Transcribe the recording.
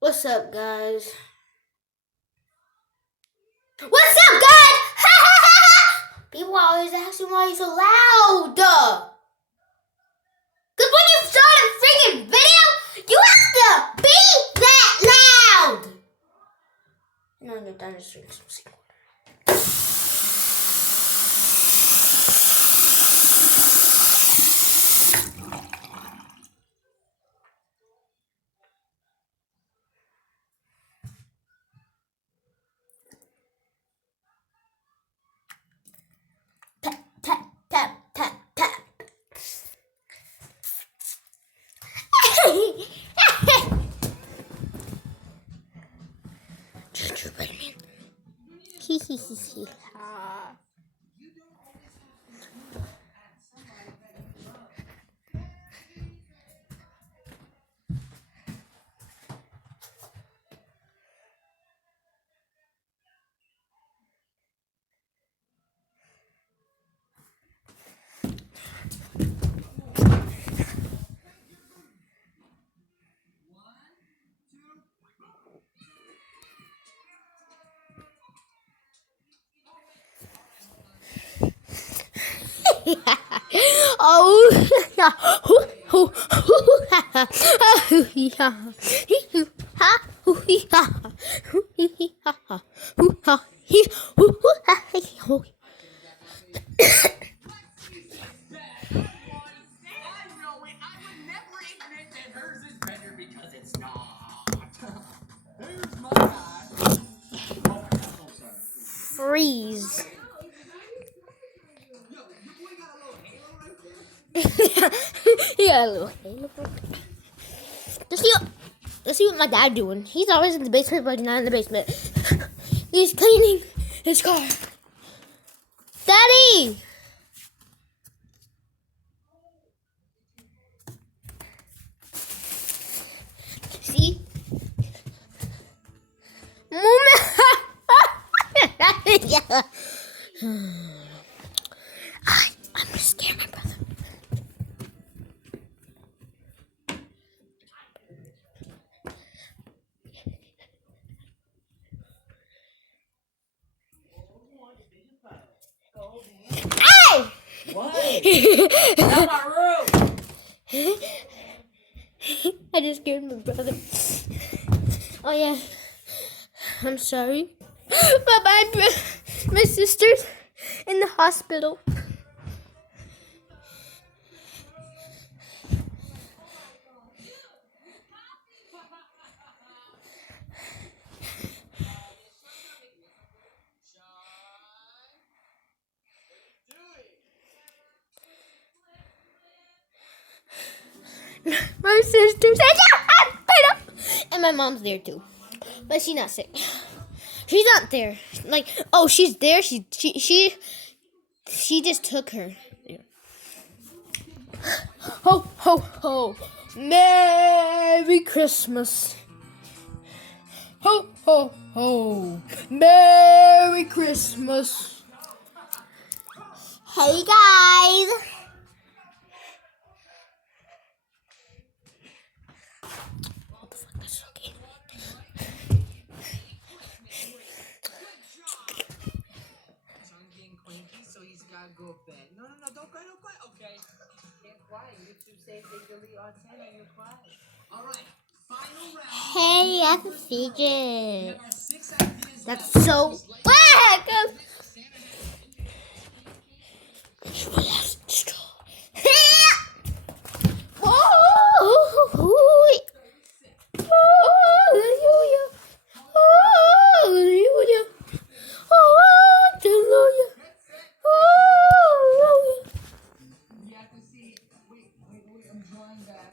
What's up, guys? What's up, guys? People always asking why you're so loud. Cause when you start a freaking video, you have to be that loud. No, you're done to drink some secret. Tap, tap, tap, tap. Gingerbread man. Hee hee hee hee. Oh, yeah. Freeze. Yeah, a little halo. Let's see what my dad doing. He's always in the basement, but not in the basement. He's cleaning his car. Daddy! See? Yeah. I'm just scared, my brother. Hey! What? Not my room! I just scared my brother. Oh yeah. I'm sorry. But my sister's in the hospital. My sister's in the hospital. And my mom's there too. But she's not sick. She's not there. Like, oh, she's there. She just took her. Yeah. Ho, ho, ho. Merry Christmas. Ho, ho, ho. Merry Christmas. Hey, guys. What the fuck? That's okay. So he's gotta go to bed. No, don't cry, okay. Get quiet. YouTube says they delete our channel and you're quiet. Alright, final round. Hey, that's a fidget. That's so whack! You have to see. Wait, I'm drawing that.